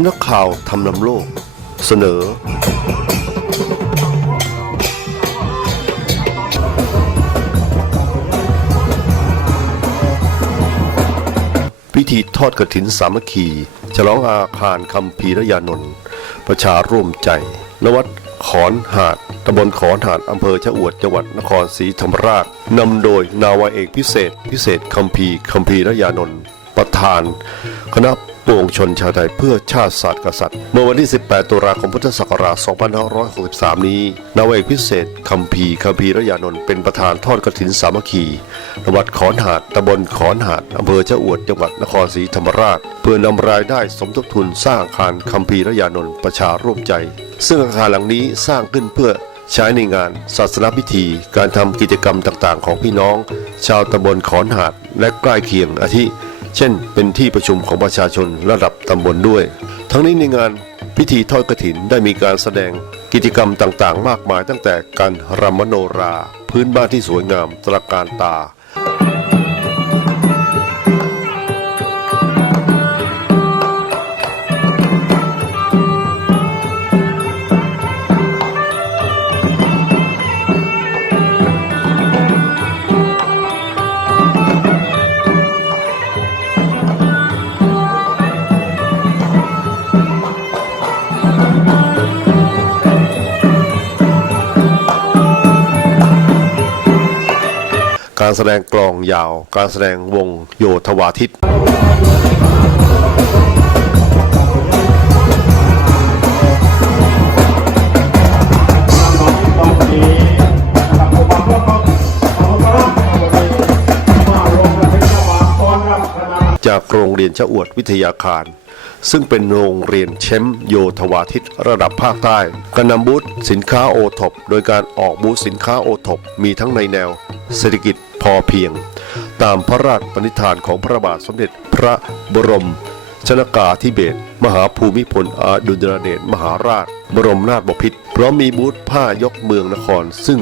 ำนักข่าวทำนำโลก เสนอ พิธีทอดกระถินสามัคคี ฉลองอาคารคำพีรยานนท์ประชาร่วมใจนวัดขอนหาดตำบลขอนหาดอำเภอชะอวดจังหวัดนครศรีธรรมราชนำโดยนาวาเอกพิเศษ พิเศษคำพีคำพีรยานนท์ประธาน คณะ ปวงชนชาวไทยเพื่อชาติศาสตร์กษัตริย์ เมื่อวันที่ 18 ตุลาคมพุทธศักราช 2563 นี้นาวเอกพิเศษคำพีคำพีระยานนท์เป็นประธานทอดกฐินสามัคคีนวัดขอนหาดตำบลขอนหาดอำเภอชะอวดจังหวัดนครศรีธรรมราช เพื่อนำรายได้สมทบทุนสร้างอาคารคำพีระยานนท์ประชาร่วมใจ ซึ่งอาคารหลังนี้สร้างขึ้นเพื่อใช้ในงานศาสนพิธี การทำกิจกรรมต่างๆ ของพี่น้อง ชาวตำบลขอนหาดและใกล้เคียงอาทิ เช่น เป็นที่ประชุมของประชาชนระดับตำบลด้วย ทั้งนี้ในงานพิธีทอดกระถินได้มีการแสดงกิจกรรมต่างๆ มากมายตั้งแต่การรำมโนรา พื้นบ้านที่สวยงามตระการตา การแสดงกลองยาว การแสดงวงโยธวาทิตจากโรงเรียนชะอวดวิทยาคาร ซึ่งเป็นโรงเรียนแชมป์โยธวาทิตระดับภาคใต้การนำบูธสินค้าโอท็อปโดยการออกบูธสินค้าโอท็อปมีทั้งในแนว เศรษฐกิจ พอเพียง ตามพระราชปณิธานของพระบาทสมเด็จพระบรม ชนากาธิเบศรมหาภูมิพลอดุลยเดชมหาราช บรมนาถบพิตรพร้อมมีบูธผ้ายกเมืองนคร ซึ่ง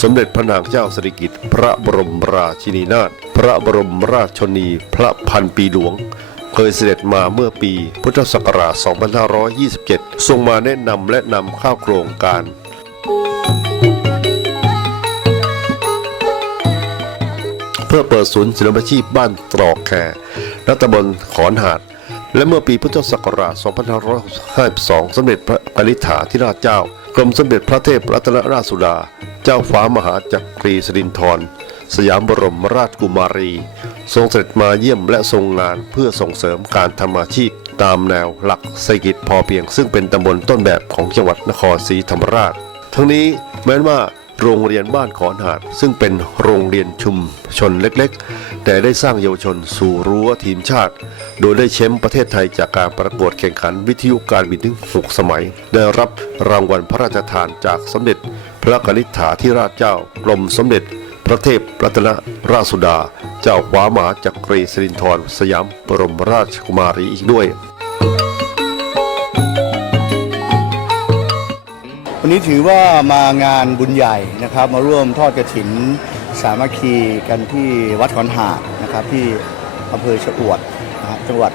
สมเด็จพระนางเจ้าสิริกิติ์พระบรมราชินีนาถพระบรมราชชนี พระพันปีหลวงเคยเสด็จมาเมื่อปีพุทธศักราช 2527 ทรงมาแนะนำและนำข้าวโครงการ เพื่อเปิดศูนย์ศิลปาชีพบ้านตรอกแคและตบลขอนหาด และเมื่อปีพุทธศักราช 2552 สมเด็จพระกนิษฐาธิราชเจ้ากรมสมเด็จพระเทพรัตนราชสุดา เจ้าฟ้ามหาจักรีสิรินธรสยามบรมราชกุมารี ทรงเสด็จมาเยี่ยมและทรงงานเพื่อส่งเสริมการทำอาชีพตามแนวหลักเศรษฐกิจพอเพียงซึ่งเป็นตำบลต้นแบบของจังหวัดนครศรีธรรมราช ทั้งนี้แม้ว่า โรงเรียนบ้านขอนหาด ซึ่งเป็นโรงเรียนชุมชนเล็กๆ แต่ได้สร้างเยาวชนสู่รั้วทีมชาติ โดยได้แชมป์ประเทศไทยจากการประกวดแข่งขันวิทยุการบินถึง 6 สมัย ได้รับรางวัลพระราชทานจากสมเด็จ พระกนิษฐาธิราชเจ้ากรมสมเด็จ พระเทพรัตนราชสุดา เจ้าฟ้ามหาจักรีสิรินธรสยามบรมราชกุมารีอีกด้วย วันนี้ถือว่ามางานบุญใหญ่นะครับ มาร่วมทอดกระถินสามัคคีกันที่วัดขอนหาดนะครับที่อำเภอชะอวดนะจังหวัด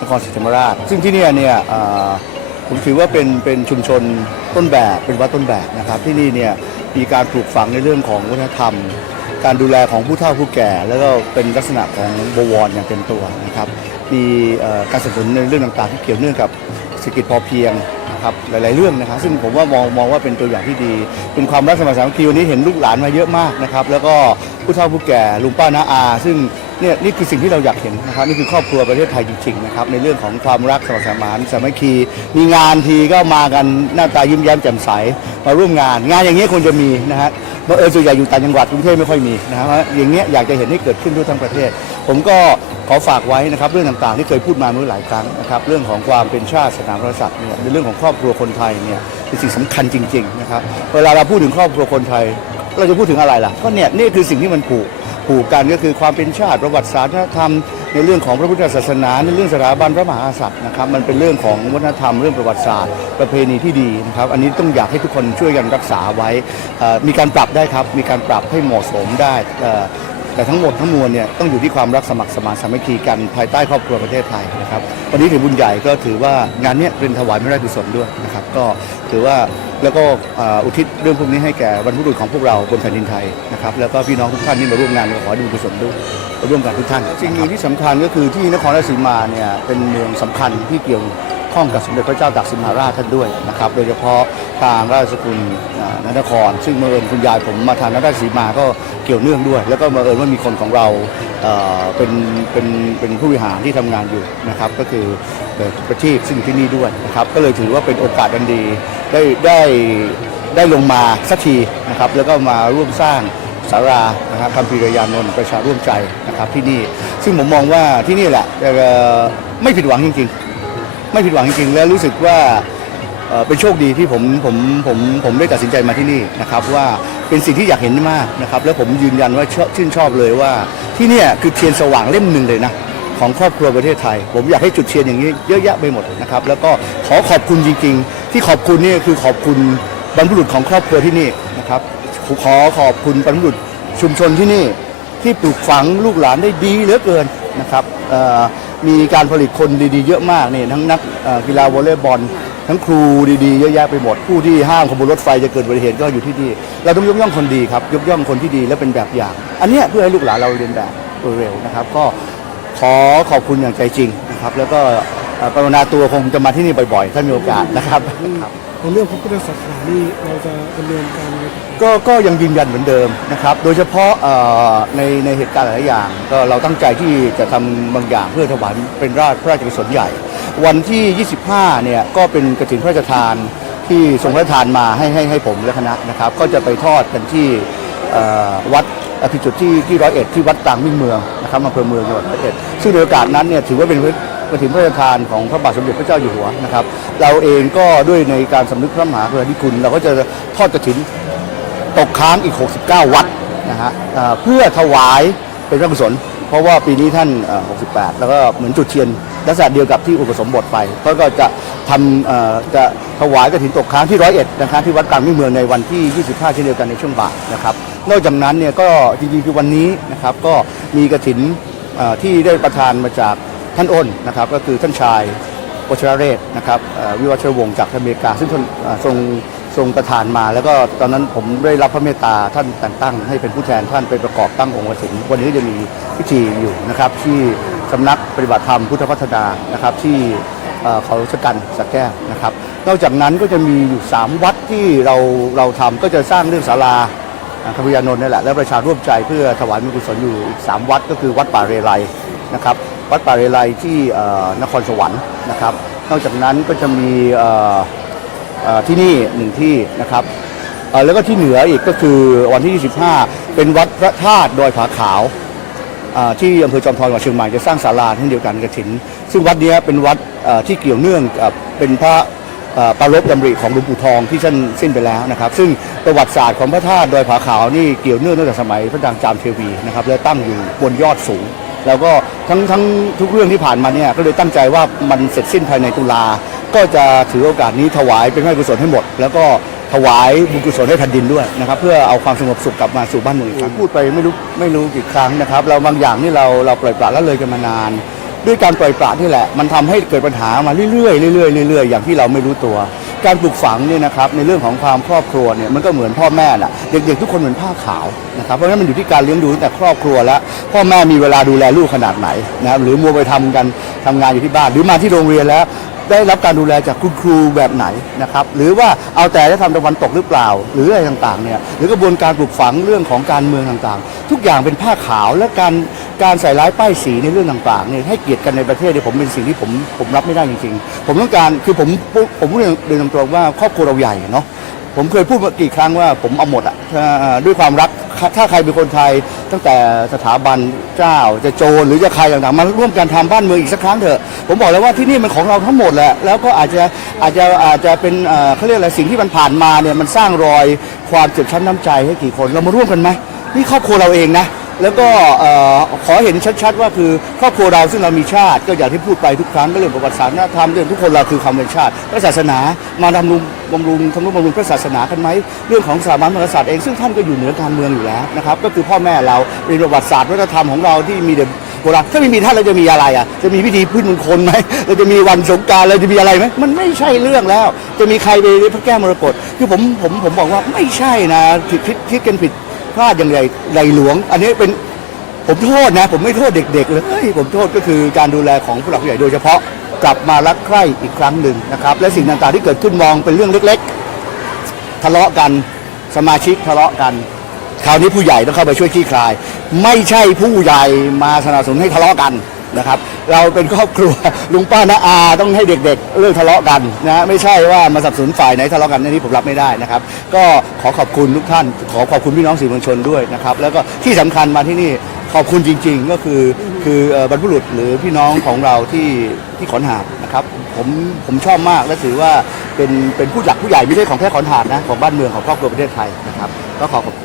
นครศรีธรรมราช ซึ่งที่นี่เนี่ยผมถือว่าเป็นเป็นชุมชนต้นแบบเป็นวัดต้นแบบนะครับ ที่นี่เนี่ยมีการปลูกฝังในเรื่องของวัฒนธรรม การดูแลของผู้เฒ่าผู้แก่ แล้วก็เป็นลักษณะของบวรอย่างเต็มตัวนะครับมีการสนับสนุนในเรื่องต่างๆที่เกี่ยวเนื่องกับ ศรษฐกิจพอเพียงนะครับหลาย ๆ เรื่องนะครับ ซึ่งผมว่ามองมองว่าเป็นตัวอย่างที่ดี เป็นความรักสมัครสามัคคีวันนี้เห็นลูกหลานมาเยอะมากนะครับแล้วก็ผู้เฒ่าผู้แก่ลุงป้าน้าอา ซึ่งเนี่ยนี่คือสิ่งที่เราอยากเห็นนะครับนี่คือครอบครัวประเทศไทยจริง ๆ นะครับในเรื่องของความรักสมัครสมานสามัคคี มีงานทีก็มากันหน้าตายิ้มแย้มแจ่มใสมาร่วมงาน งานอย่างนี้ยควรจะมีนะฮะเพราะเออส่วนใหญ่อยู่ต่างจังหวัดกรุงเทพไม่ค่อยมีนะครับอย่างเงี้ยอยากจะเห็นให้เกิดขึ้นทั่วทั้งประเทศ ผมก็ขอฝากไว้นะครับเรื่องต่างๆที่เคยพูดมาเมื่อหลายครั้งนะครับเรื่องของความเป็นชาติศาสนาพระกษัตริย์เนี่ยในเรื่องของครอบครัวคนไทยเนี่ยเป็นสิ่งสำคัญจริงๆนะครับเวลาเราพูดถึงครอบครัวคนไทย เราจะพูดถึงอะไรล่ะก็เนี่ยนี่คือสิ่งที่มันผูกผูกกันก็คือความเป็นชาติประวัติศาสตร์นธรรมในเรื่องของพระพุทธศาสนา ในเรื่องสถาบันพระมหากษัตริย์นะครับมันเป็นเรื่องของวัฒนธรรมเรื่องประวัติศาสตร์ ประเพณีที่ดีนะครับอันนี้ต้องอยากให้ทุกคนช่วยกันรักษาไว้อ่อมีการปรับได้ครับมีการปรับให้เหมาะสมได้อ่อ แต่ทั้งหมดทั้งมวลเนี่ยต้องอยู่ที่ความรักสมัครสมานสามัคคีกันภายใต้ครอบครัวประเทศไทยนะครับวันนี้ถือบุญใหญ่ก็ถือว่างานนี้เป็นถวายไม่ได้กุศลด้วยนะครับก็ถือว่าแล้วก็อุทิศเรื่องพวกนี้ให้แก่บรรพบุรุษของพวกเราบนแผ่นดินไทยนะครับแล้วก็พี่น้องทุกท่านที่มาร่วมงานขอดูกุศลด้วยร่วมกันทุกท่านสิ่งหนึ่งที่สำคัญก็คือที่นครราชสีมาเนี่ยเป็นเมืองสำคัญที่เกี่ยวข้องกับสมเด็จพระเจ้าตากสินมหาราชท่านด้วยนะครับโดยเฉพาะทางราชสกุล นนคร ซึ่งเมื่อเอิญคุณยายผมมาทางนครราชสีมาก็เกี่ยวเนื่องด้วย แล้วก็มาเอิญว่ามีคนของเราเป็นเป็นเป็นผู้บริหารที่ทำงานอยู่นะครับ ก็คือประทีปซึ่งที่นี่ด้วยนะครับก็เลยถือว่าเป็นโอกาสอันดีได้ได้ได้ลงมาสักทีนะครับแล้วก็มาร่วมสร้างสารานะครับคำพีรยานนท์ประชาร่วมใจนะครับที่นี่ ซึ่งผมมองว่าที่นี่แหละไม่ผิดหวังจริง ๆ ไม่ผิดหวังจริงๆ และรู้สึกว่า เป็นโชคดีที่ผมผมผมผมได้ตัดสินใจมาที่นี่นะครับว่าเป็นสิ่งที่อยากเห็นมากนะครับแล้วผมยืนยันว่าชื่นชอบเลยว่า ที่นี่คือเทียนสว่างเล่มหนึ่งเลยนะของครอบครัวประเทศไทย ผมอยากให้จุดเทียนอย่างนี้เยอะแยะไปหมดนะครับแล้วก็ขอขอบคุณจริง ๆ ที่ขอบคุณนี่คือขอบคุณบรรพบุรุษของครอบครัวที่นี่นะครับขอขอบคุณบรรพบุรุษชุมชนที่นี่ที่ปลูกฝังลูกหลานได้ดีเหลือเกินนะครับมีการผลิตคนดีๆ เยอะมากนี่ทั้งนักกีฬาวอลเลย์บอล ทั้งครูดีๆเยอะแยะไปหมดผู้ที่ห้ามขบวนรถไฟจะเกิดอุบัติเหตุก็อยู่ที่นี่เราต้องยกย่องคนดีครับยกย่องคนที่ดีและเป็นแบบอย่าง อันเนี้ยเพื่อให้ลูกหลานเราเรียนแบบโดยเร็วนะครับ ก็ขอขอบคุณอย่างใจจริงนะครับ แล้วก็เอ่อกรุณาตัวคงจะมาที่นี่บ่อยๆ ถ้ามีโอกาสนะครับในเรื่องพระพุทธศาสนานี่เราจะดำเนินการยังไงต่อก็ก็ยังยืนยันเหมือนเดิมนะครับ โดยเฉพาะเอ่อในในเหตุการณ์หลายอย่าง ก็เราตั้งใจที่จะทำบางอย่างเพื่อถวายเป็นราชพระราชกุศลใหญ่ วันที่ 25 เนี่ยก็เป็นกระถินพระราชทานที่ทรงพระราชทานมาให้ให้ให้ผมและคณะนะครับ ก็จะไปทอดกันที่วัดอภิจุดที่ที่ร้อยเอ็ดที่วัดกลางมิ่งเมืองนะครับอำเภอเมืองจังหวัดร้อยเอ็ดซึ่งโอกาสนั้นเนี่ยถือว่าเป็นกระถินพระราชทานของพระบาทสมเด็จพระเจ้าอยู่หัวนะครับ เราเองก็ด้วยในการสำนึกพระมหากรุณาธิคุณ เราก็จะทอดกระถินตกค้างอีก 69 วัดนะฮะเพื่อถวายเป็นพระกุศล ราะว่าปีนี้ท่าน 68 แล้วก็เหมือนจุดเทียนลักษณะเดียวกับที่อุปสมบทไปก็ก็จะทำจะถวายกระถินตกค้างที่ร้อยเอ็ดนะครับที่วัดกลางมิ่งเมืองในวันที่ 25 เช่นเดียวกันในช่วงบ่ายนะครับนอกจากนั้นเนี่ยก็จริงๆคือวันนี้นะครับก็มีกระถินเอ่อที่ได้ประทานมาจากท่านอ้นนะครับก็คือท่านชายวชรเรศนะครับวิวัชรวงศ์จากอเมริกา ซึ่งทรง ทรงประทานมา แล้วก็ตอนนั้นผมได้รับพระเมตตาท่านแต่งตั้ง ให้เป็นผู้แทนท่านไปประกอบตั้งองค์วสินวันนี้จะมีพิธีอยู่นะครับ ที่สำนักปฏิบัติธรรมพุทธพัฒนานะครับ ที่เอ่อเขาชะกันสักแก้วนะครับ นอกจากนั้นก็จะมีอยู่ 3 วัดที่เราเราทำก็จะสร้างเรื่องศาลาธรรมยานนท์นี่แหละและประชาร่วมใจเพื่อถวายมีกุศลอยู่อีก 3 วัดก็คือวัดป่าเรไลนะครับวัดป่าเรไลที่นครสวรรค์นะครับ นอกจากนั้นก็จะมีอ ที่นี่หนึ่งที่นะครับแล้วก็ที่เหนืออีกก็คือวันที่ 25 เป็นวัดพระธาตุดอยผาขาวที่อำเภอจอมทองจังหวัดเชียงใหม่จะสร้างศาลาเช่นเดียวกันกระถิน ซึ่งวัดนี้เป็นวัดที่เกี่ยวเนื่องกับเป็นพระปรารบดำริของหลวงปู่ทองที่ท่านสิ้นไปแล้วนะครับ ซึ่งประวัติศาสตร์ของพระธาตุดอยผาขาวนี่เกี่ยวเนื่องตั้งแต่สมัยพระนางจามเทวีนะครับและตั้งอยู่บนยอดสูง แล้วก็ทั้งทั้งทุกเรื่องที่ผ่านมาเนี่ยก็เลยตั้งใจว่ามันเสร็จสิ้นภายในตุลา ก็จะถือโอกาสนี้ถวายเป็นพระกุศลให้หมด แล้วก็ถวายบุญกุศลให้แผ่นดินด้วยนะครับเพื่อเอาความสงบสุขกลับมาสู่บ้านเมืองอีกครั้งพูดไปไม่รู้ไม่รู้กี่ครั้งนะครับ เราบางอย่างนี่เราเราปล่อยปละละเลยกันมานาน ด้วยการปล่อยปละนี่แหละ มันทำให้เกิดปัญหามาเรื่อยๆเรื่อยๆเรื่อยๆอย่างที่เราไม่รู้ตัว การปลูกฝังเนี่ยนะครับในเรื่องของความครอบครัวเนี่ยมันก็เหมือนพ่อแม่น่ะเด็กๆทุกคนเหมือนผ้าขาวนะครับเพราะฉะนั้นมันอยู่ที่การเลี้ยงดูตั้งแต่ครอบครัวแล้วพ่อแม่มีเวลาดูแลลูกขนาดไหนนะครับหรือมัวไปทำกันทำงานอยู่ที่บ้านหรือมาที่โรงเรียนแล้ว ได้รับการดูแลจากคุณครูแบบไหนนะครับหรือว่าเอาแต่จะทำตะวันตกหรือเปล่า หรืออะไรต่างๆเนี่ยหรือกระบวนการปลูกฝังเรื่องของการเมืองต่างๆ ทุกอย่างเป็นผ้าขาวและการการใส่ร้ายป้ายสีในเรื่องต่างๆเนี่ยให้เกียรติกันในประเทศเนี่ยผมเป็นสิ่งที่ผมผมรับไม่ได้จริงๆ ผมต้องการคือผมผมพูดเรียนตรงๆว่าครอบครัวเราใหญ่เนาะ ผมเคยพูดมากี่ครั้งว่าผมเอาหมดอะถ้าด้วยความรักถ้าใครเป็นคนไทย ตั้งแต่สถาบันเจ้าจะโจรหรือจะใครต่างๆมาร่วมกันทำบ้านเมืองอีกสักครั้งเถอะ ผมบอกแล้วว่าที่นี่มันของเราทั้งหมดแหละแล้วก็อาจจะอาจจะอาจจะเป็นเขาเรียกอะไรสิ่งที่มันผ่านมาเนี่ยมันสร้างรอยความเจ็บช้ำน้ำใจให้กี่คนเรามาร่วมกันไหมนี่ครอบครัวเราเองนะ แล้วก็ขอเห็นชัดๆ ว่าคือครอบครัวเราซึ่งเรามีชาติ ก็อย่างที่พูดไปทุกครั้งก็เรื่องประวัติศาสตร์วัฒนธรรมเรื่องทุกคนเราคือความเป็นชาติพระศาสนามาทำรุงบำรุงทำนุบำรุงพระศาสนากันไหมเรื่องของสถาบันพระมหากษัตริย์เองซึ่งท่านก็อยู่เหนือการเมืองอยู่แล้วนะครับก็คือพ่อแม่เราเป็นประวัติศาสตร์วัฒนธรรมของเราที่มีเด่นโบราณถ้าไม่มีท่านเราจะมีอะไรอะจะมีพิธีพื้นมงคลไหมเราจะมีวันสงการเราจะมีอะไรไหมมันไม่ใช่เรื่องแล้ว จะมีใครไปพระแก้วมรกตคือผมผมผมบอกว่าไม่ใช่นะคิดคิดคิดกันผิด พลาดอย่างใหญ่ใหญ่หลวง อันนี้เป็นผมโทษนะ ผมไม่โทษเด็ก ๆ เลย ผมโทษก็คือการดูแลของผู้หลักผู้ใหญ่โดยเฉพาะกลับมารักใคร่อีกครั้งหนึ่งนะครับ และสิ่งต่างๆที่เกิดขึ้นมองเป็นเรื่องเล็ก ๆ ทะเลาะกันสมาชิกทะเลาะกัน คราวนี้ผู้ใหญ่ต้องเข้าไปช่วยขี้คลาย ไม่ใช่ผู้ใหญ่มาสนับสนุนให้ทะเลาะกัน นะครับ เราเป็นครอบครัวลุงป้าน้าอาต้องให้เด็กๆ เลิกทะเลาะกันนะไม่ใช่ว่ามาสับสนฝ่ายไหนทะเลาะกันอันนี้ผมรับไม่ได้นะครับ ก็ขอขอบคุณทุกท่าน ขอขอบคุณพี่น้องสื่อมวลชนด้วยนะครับ แล้วก็ที่สำคัญมาที่นี่ขอบคุณจริง ๆ ก็คือคือบรรพบุรุษหรือพี่น้องของเราที่ที่ขอนหาดนะครับผมผมชอบมากและถือว่าเป็นเป็นผู้หลักผู้ใหญ่ไม่ใช่ของแค่ขอนหาดนะของบ้านเมืองของครอบครัวประเทศไทยนะครับ ก็ขอขอบคุณ